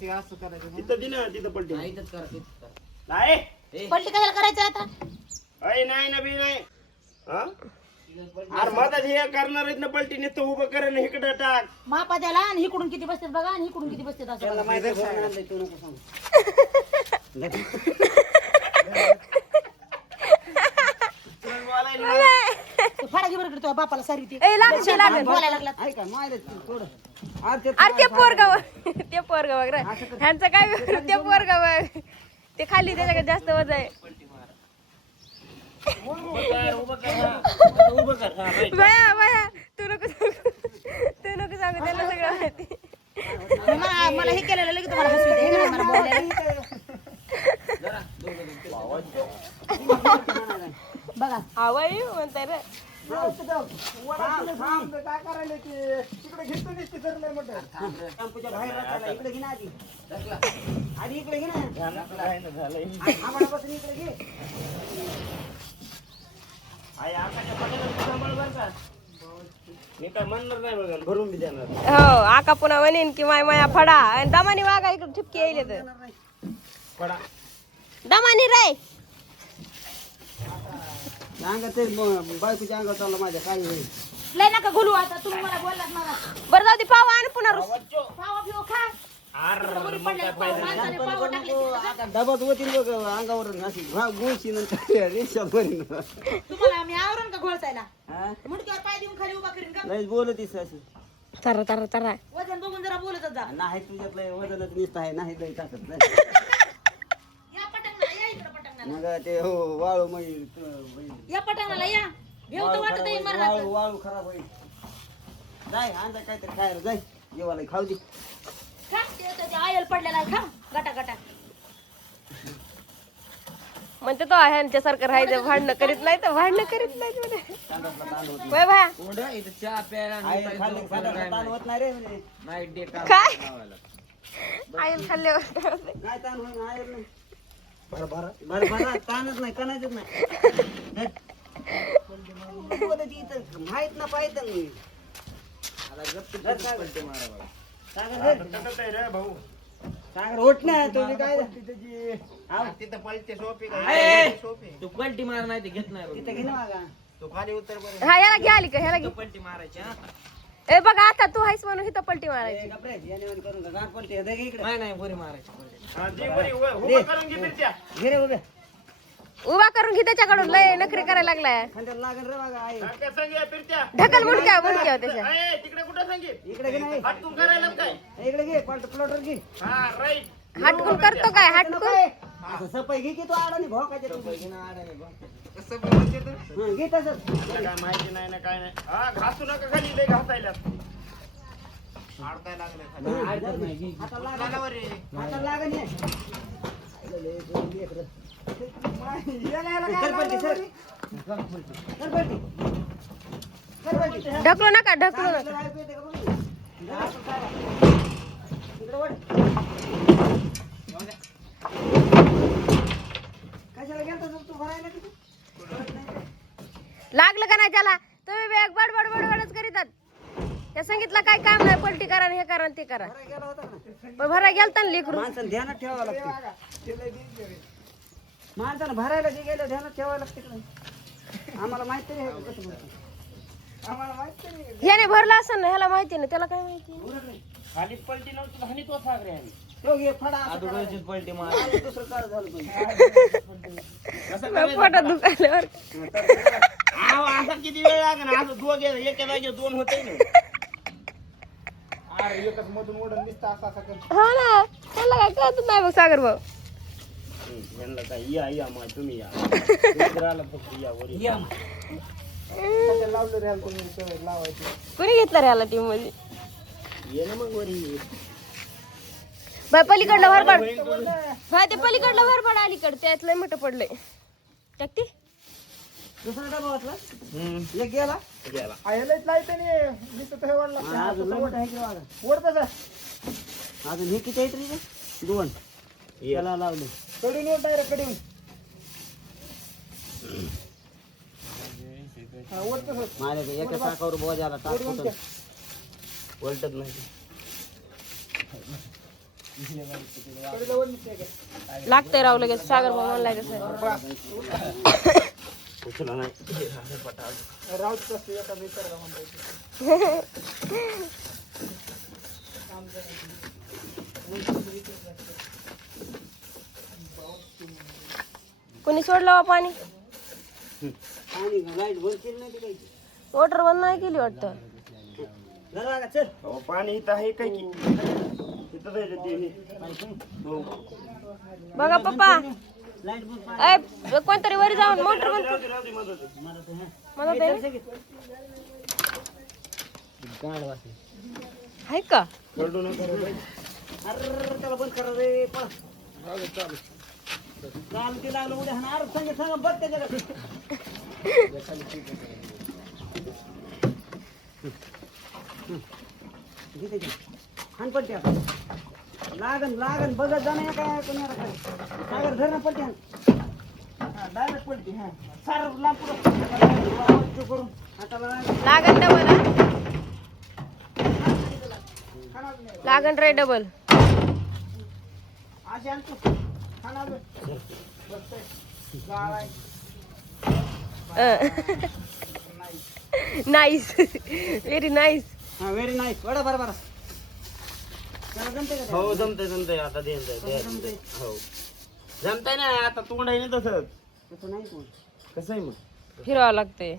तिथं दे ना तिथं पलटी नाही पलटी कशाला करायचं आता? अय नाही ना बी नाही हा अरे मधात हे करणार आहेत ना पलटी नुसतं उभं करे ना इकडं टाक मापा द्याला आणि इकडून किती बसतात बघा आणि इकडून किती बसतात असं बघा. तू फाडा घे बरं इकडे तुझ्या बापाला सारी ती बोलायला लागला. अरे ते पोरगाव ते पोरगाव बघ रे ह्यांचं काय ते पोरगाव ते खाली त्याच्याकडे जास्त वजन आहे भया भया तू नको सांगू त्याला सगळं माहिती मला हे केलेलं लगेच तुम्हाला हसू येते. हे नाही मला बोलायला. बघा आवई म्हणताय रे काय करायला तिकडे घेतो दिसते सरलंय म्हटलं इकडे घे ना आधी इकडे घे ना आम्हालापासून इकडे घे आई आकाच्या पटाला सांभाळ बर का मी काय म्हणणार नाही बघा भरून बी देणार हो आका पुन्हा म्हणेन की माय माया फडा आणि दमानी वागा इकडे ठिपके येईल तर पडा दमानी रे अंगात बायकोच्या अंगावर चालला माझ्या काय होईल लय नका घुलू आता तुम्ही मला बोललात मला बरं जाऊ दे पाव आणि पुन्हा पावा पिऊ खा माणसाने पाव टाकले डबात होतील बघ अंगावर अशी गोळशी नंतर रिक्षा भरीन तुम्हाला मी आवरून का घोळसायला मुडक्यावर पाय देऊन खाली उभा करीन का नाही बोलतीस अशी तरा तरा तरा वजन बघून जरा बोलतच जा. नाही तुझ्यातलं वजनच निसत आहे नाही लई टाकत नाही या पटंगणाला या इकडे पटंगणाला मग ते हो वाळू मग या पटंगणाला या घेऊ तर वाटत आहे मरणाचं. वाळू खराब होईल जाय आणजा काहीतरी खायला जाय जेवायला खाऊ दे खा ते त्याच्या आयल पडलेला आहे खा गटा गटा म्हणते तो ह्यांच्या सारखं राहायचं भांडणं करीत नाही तर भांडणं करीत नाही वय भाया होत नाही रे म्हणजे काय आईल खाल्ल्यावर काय ताण होईल आयल नाही बरं बरं बरं बरं ताणच नाही कणायचंच नाही माहित ना पाहिजे मी सागर होत ना तुम्ही काय तिथं पलटे सोपी तू पलटी मार नाही ते घेत नाही तिथं घे ना मागा तू खाली उतर बरं हा याला घे आली का ह्याला घे पलटी मारायची हा ए बघा आता तू आहेस म्हणून इथं पलटी मारायची करून का गाठ पलटे दे इकडे नाही नाही बरी मारायची घे रे उभे उभा करून घे त्याच्याकडून लय नखरे करायला लागलाय खंड्याला लागेल रे मागा आई ढकल मुडक्या मुडक्या त्याच्या इकडे घे नाही इकडे घे प्लॉटर घे हटकून करतो काय हटकून असं सफाई घे की तू आडाने भोकायचे तू घे तसंच काय माहिती नाही ना काय नाही हा घासू नका खाली लय घासायला हाताला लागेल नाही ढकलू नका ढकलू नका लागलं का नाही त्याला तुम्ही बॅग बडबड बडबडच करीतात त्या सांगितलं काय काम नाही पलटी करा हे करा ते करा पण भरा गेलता ना लेकरू माणसानं ध्यानात ठेवावं लागते माणसानं भरायला जे गेलं ध्यानात ठेवावं लागते का नाही आम्हाला माहिती नाही कसं भरतं आम्हाला माहिती नाही ह्याने भरला असं ना ह्याला माहिती नाही त्याला काय माहिती खाली पलटी नव्हती हानी तो सागरे आम्ही तो घे फडा अगोदरचीच पलटी मार दुसरं काय झालं पोटात दुखायल्यावर असा किती वेळ लागेल असं दोघे एका जागेवर दोन होते ना अरे एकच मधून ओढून दिसतं असं असं करतो हा ना त्याला काय कळत नाही बघ सागर भाऊ यांना काय या माय तुम्ही या आला फक्त या वर या लावलं रे तुम्ही लावायचं कोणी घेतलं रे याला टीम मध्ये ये ना मग वरी बाय पलीकडलं भर पड भाई ते पलीकडलं भर पड अलीकड त्यात लय मोठं पडलंय टाकती दुसरा डबा वाचला एक गेला आयलाच लायचं नाही दिसत हे वाढला अजून मोठा आहे की वागा वर कसं अजून हे किती आहेत रे दोन याला लावले कडून वर डायरेक्ट कडून वर कसं माझ्या एका चाकावर बोजाला टाक वलटत नाही लागतंय राव लगेच सागर भाऊ म्हणलाय तसं. उचला नाही कोणी सोडलं बा पाणी? पाणी लाईट बंद केली नाही काही. मोटर बंद नाही केली वाटतं. जरा चल. अहो, पाणी इथं आहे काय की इथं आहे ते हे. हो. बघा पप्पा लाईट बंद ए कोणतरी वरी जाऊन मोटर बंद राहू दे, राहू दे, मदत आहे. मदत आहे का? रडू नका रे बाई. अरे त्याला बंद करा रे पळ. चालू ते लागलं उद्या हाणार संगे सांगा बघ त्याच्याकडे. घेते घे. हाण पलटी आता. लागन बघत जा नाही काय कोणी आता काय. सागर धर ना पलटी हाण. डायरेक्ट पलटी हा. सार लांब पुढं करून हाताला लागन डबल लागन रे डबल. अशी आणतो खाना बसतंय गाळ आहे. Nice very nice. हा व्हेरी नाईस. बरं बरं त्याला जमते का ते? हो जमतंय आता द्यायचंय हो जमतंय ना आता तोंड आहे ना तसंच तसं नाही कोण. कसं आहे मग फिरवावं लागतंय.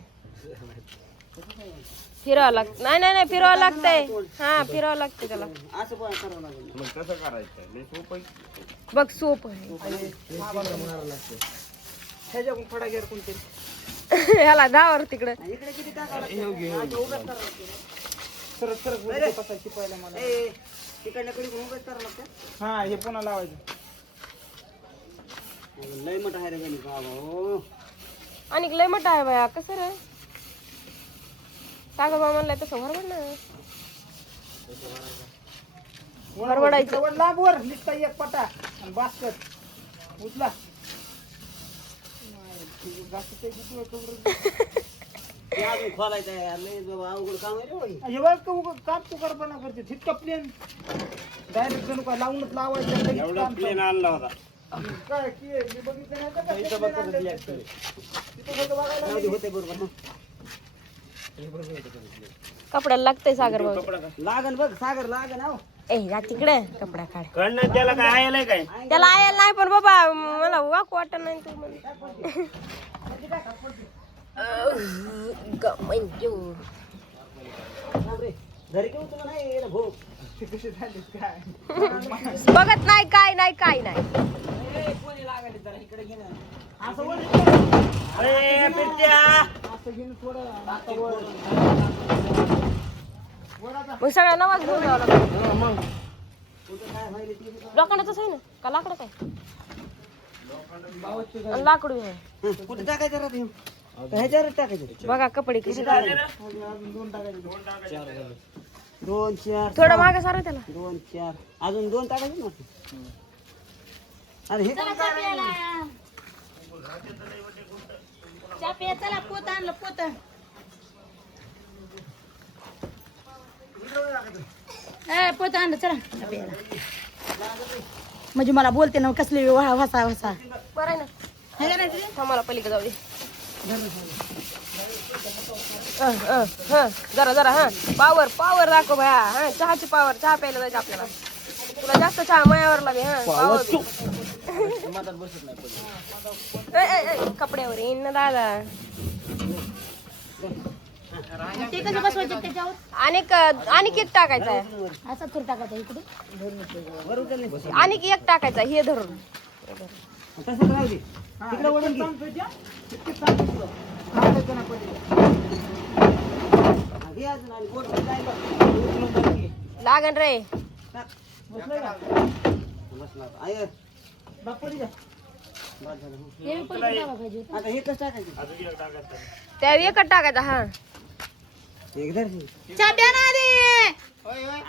फिरवावं लागत नाही फिरवावं लागतंय. हा फिरवावं लागतंय त्याला. असं पण करावं लागेल. मग कसं करायचं लय सोपं आहे. बघ सोप आहे. ह्याच्याकडून थोडा गेअर कोणतरी ह्याला धावर तिकडं. इकडे किती टाकावं लागतं? उगाच करावं लागतं. सरक बसायची पहिला मला. तिकडल्या कडे उगाच करावं लागतं. हा हे पुन्हा लावायचं. लय मोठा आहे रे गणित बाबा हो. आणि लय मोठा आहे बाया. कसं रे सागर बाबा म्हणलाय तसं भरवड ना भरवडायचं. लांबवर नुसता एक पटा आणि बास्केट उचला. अजून खोलायचं आहे लय बाबा अवघड काम आहे रे बाई. हे बघ काम तू करपणा करते तितका प्लेन डायरेक्ट जणू काय लावूनच लावायचं. एवढा प्लेन आणला होता काय की मी बघितलं नाही का? तिथं फक्त बघायला होते बरोबर. कपड्याला लागतंय सागर भाऊ. कपडा का लागन बघ सागर लागन आहो. ए जा तिकडे कपडा काढ. कळणार त्याला काय आलंय काय त्याला आयल नाही पण बाबा मला वाक वाटत नाही तू म्हणजे. घरी घेऊ तुला नाही भोग. बघत नाही काय नाही. कोणी लागले जरा इकडे घे ना. असं अरे पिट्या असं घेऊन थोडं आता वर. मग सगळ्या नवाज घेऊन जावं लागतं. मग कुठं काय व्हायला ते लोखंडाचंच आहे ना का लाकडं काय? आणि लाकूड बी आहे. कुठे टाकायचं राहते ह्याच्यावर टाकायचं. बघा कपडे कसे अजून दोन टाकायचे. 2 4 थोडं मागे सारा त्याला. 2 4 अजून 2 टाकायचे ना. अरे हे चला चहा प्यायला. चहा प्या चला. पोत आणलं पोत. पोत आणलं चला चहा प्यायला. म्हणजे मला बोलते ना कसले वसा बरं आहे ना. हे करायचं थांबाला पलीकडे जाऊ दे. जरा हा पावर दाखव भया. हा चहाची पावर. चहा प्यायला जायचं आपल्याला. तुला जास्त चहा मायावर लागे. हा पावर कपड्यावर येईन ना दादा. ते कसं बसवायचं त्याच्यावर. आणि एक टाकायचा आहे. असं थोडं टाकायचं इकडे. आणि एक टाकायचा हे धरून. तसंच राहू दे. तिकडे वळून घे. घे अजून आणि बोट जायला. लागन रे. टाक. बसलाय का? बसला. आय बापू द्या. बाद झालं. हे पण टाकायचं. आता हे कसं टाकायचं? अजून एक टाकायचं त्या एकच टाकायचा. हा एक धर. चहा प्या ना आधी.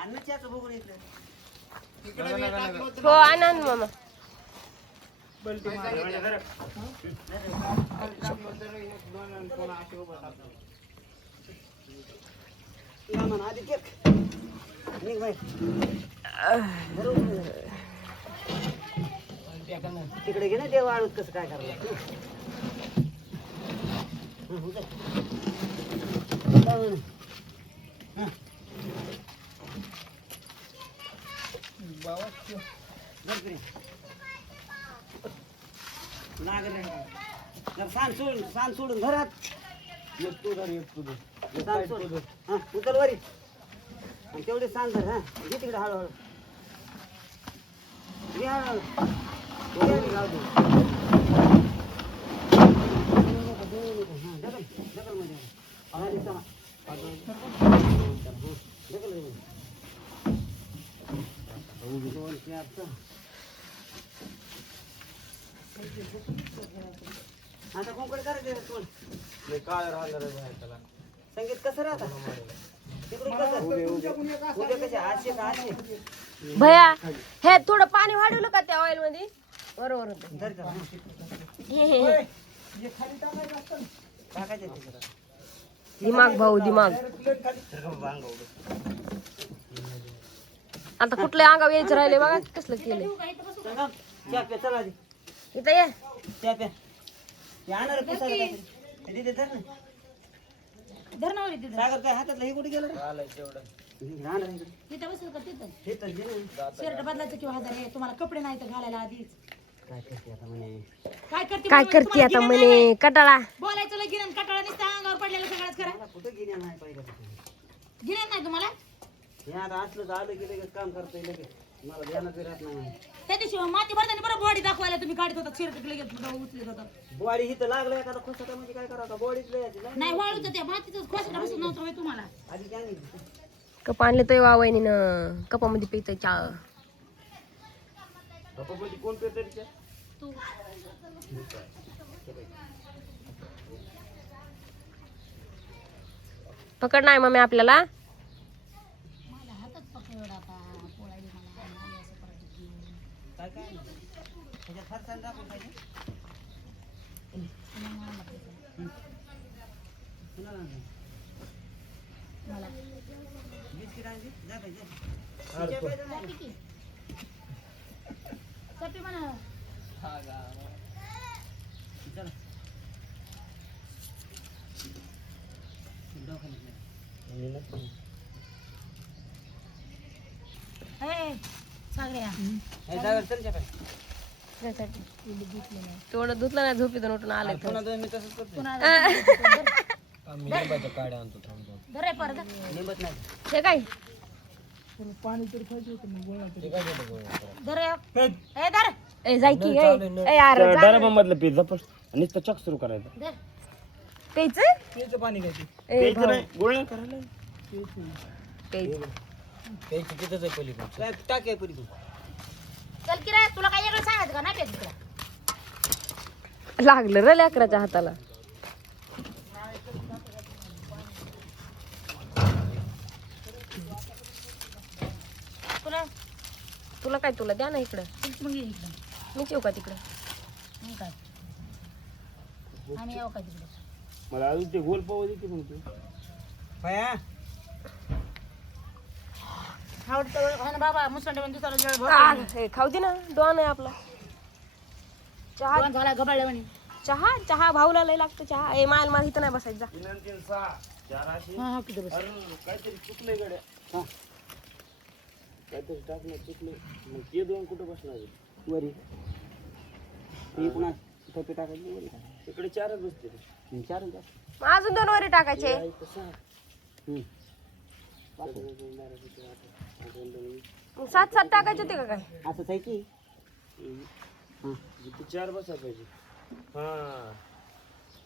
अन्नाच्याचं बघून येतं. हो आनंद मामा. आधी केक. निघ बाहेर. बरोबर. तिकडे घे ना देव आळूत कसं काय करायला. सांग सोडून घरात उचल वरी आणि तेवढे सांग धर. हा घे तिकडे हळूहळू घे हळूहळू. हा ढकल ढकल मध्ये ढकल दोन चार आता कोणकडे करायचं कोण काय राहणार आहे त्याला संगीत कसं राहतं तिकडून कसं उद्या कसे आशे का आशे भया हे थोडं पाणी वाढवलं का त्या ऑइल मध्ये बरोबर होतं. धर का टाकायचे दिमाग भाऊ दिमाग आता कुठल्या अंगावर यायचं राहिले बघा कसलं केलंय. चहा प्या चला आधी इथं ये चहा प्या ते आणणार पुसायला काहीतरी तिथे धर ना धर ना वरी तिथं. सागर काय हातातलं हे कुठे गेलं रे? आलाय तेवढं आणणार इकडे. तिथं बसू का तिथं? हे तर दे ना. शर्ट बदलायचं किंवा हजार आहे तुम्हाला कपडे नाही तर घालायला आधीच. काय करते आता म्हणे काय करते काय म्हणजे करते आता तुम्हाला म्हणे गिन्यान कटाळा नाही. बोलायचं लगीन आणि कटाळा नुसतं अंगावर पडलेलं सगळंच करा. मला कुठं गिन्या नाही पाहिजे गिन्यान नाही तुम्हाला हे आता असलं तर आलं की लगेच काम करतोय लगेच मला ध्यानात राहत नाही. त्या दिवशी माती भरताना बरं बॉडी दाखवायला तुम्ही काढत होता शर्ट लगेच उचलत होता. बॉडी हिथं लागलं एखादा खोसटा म्हणजे काय करावं बॉडीच लयाची नाही वाळूच त्या मातीच खोसटा बसून नव्हतं होय तुम्हाला. आधी त्याने कप आणले तर वावणीनं कपामध्ये पिता चहा. कोण पेटरीच्या तू पकड नाही मम्मी आपल्याला. माझ्या हातात पकड आता पोळाई मला आणि असं परत घेऊन. काय काय त्याच्यात फरसाण दाखवून पाहिजे कुणाला आणलं? मला बिस्किट आणली जा पाहिजे जाते की. सपी म्हणा चला दवाखान्यात नाही. ए सागऱ्या हे जागा चल जा पाहिजे तेवढं धुतलं नाही झोपीतून उठून आलं तर. पुन्हा दोन मी तसंच करतो कुणाला आम्ही लिंबाच्या काड्या आणतो थांबतो धरे परत निघत नाही हे काय धरे ए धर ए जाय की ए यार जा. डराबामधलं पीठ झपट नुसतं चक सुरू करायचं धर प्यायचं प्यायचं पाणी घ्यायचं ए प्यायचं भाऊ. नाही गोळ्या करायला प्यायचं प्यायचं तिथंच आहे पलीकडे काय टाके पुरी तू चल की रे तुला काय वेगळं सांगायचं का नाही पेत तुला. लागलं रे लेकराच्या हाताला. तुला तुला काय तुला द्या ना इकडं. मग ये इकडं. मी येऊ का तिकडं. मग काय आम्ही येऊ का तिकडे. मला अजून ते गोल पाव देते पण तू पाया आवडतं बाबा मुसंडे म्हणजे दुसरा जळ आ, हे खाऊ दे ना डॉन आहे आपला. चहा झाला गबाळल्या म्हणे. चहा चहा भाऊला लय लागतं चहा. ए माल माल इथं नाही बसायचं जा. 3 आणि 3 6 4 हा हा किती बस. अरे काहीतरी चुकलंय गड्या हा काहीतरी टाकलं चुकलं मग ते दोन कुठं बसणार आहे? वरी ती पुन्हा टोपी टाकायची वरी तिकडे 4च बसते चार मग अजून 2 वरी टाकायचे. मग 7 टाकायचे होते का काय. असंच आहे की ते 4 बसायला पाहिजे हा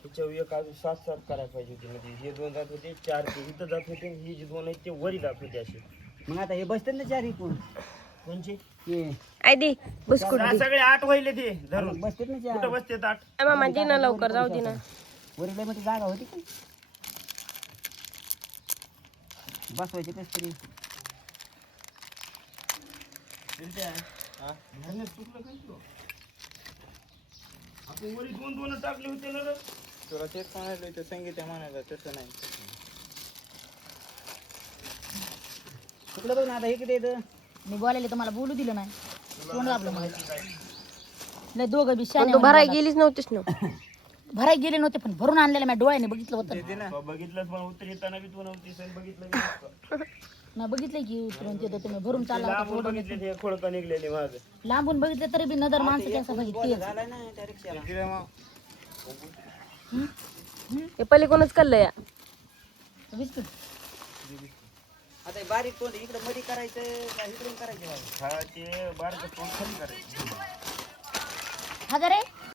त्याच्यावर एक अजून 7 करायला पाहिजे होती म्हणजे हे 2 जात होते 4 ते इथं जात होते हे जे 2 आहेत ते वरी जात होते असे मग आता हे बसतात ना चार इकडून कोणचे हे आय दे बिस्कुट दे. सगळे 8 व्हायले ते धरून बसतात ना कुठं चार बसते 8 ए मामा दे ना लवकर जाऊ दे ना. वरीला मध्ये जागा होती का बसवायची कस तरी आपण वरी 2 टाकले होते ना रे तुला तेच म्हणायचं ते संगीत म्हणायचं तसं नाही इकडे बघ ना आता हे किती येतं मी बोलायला तर मला बोलू दिलं नाही तोंड आपलं मला लय दोघं बी पण शाने तू भराय गेलीच नव्हतीस ना भराय गेले नव्हते पण भरून आणलेलं मी डोळ्याने बघितलं होतं ते ना बघितलंच पण उत्तर येताना बी तू नव्हतीस आणि बघितलं बी नव्हतं. मी बघितलं की उतरून तिथं तुम्ही भरून चालला होता लांबून थोडं. बघितले ते खोडका निघलेले माग लांबून बघितलं तरी बी नजर माणसाची असं बघितली झालाय ना त्या रिक्षाला हे पलीकडूनच कल्लं या बिस्किट आता हे बारीक तोंड इकडे मध्ये करायचं का इकडून करायचं बाबा? हा ते बारकं तोंड खाली करायचं 1000 आहे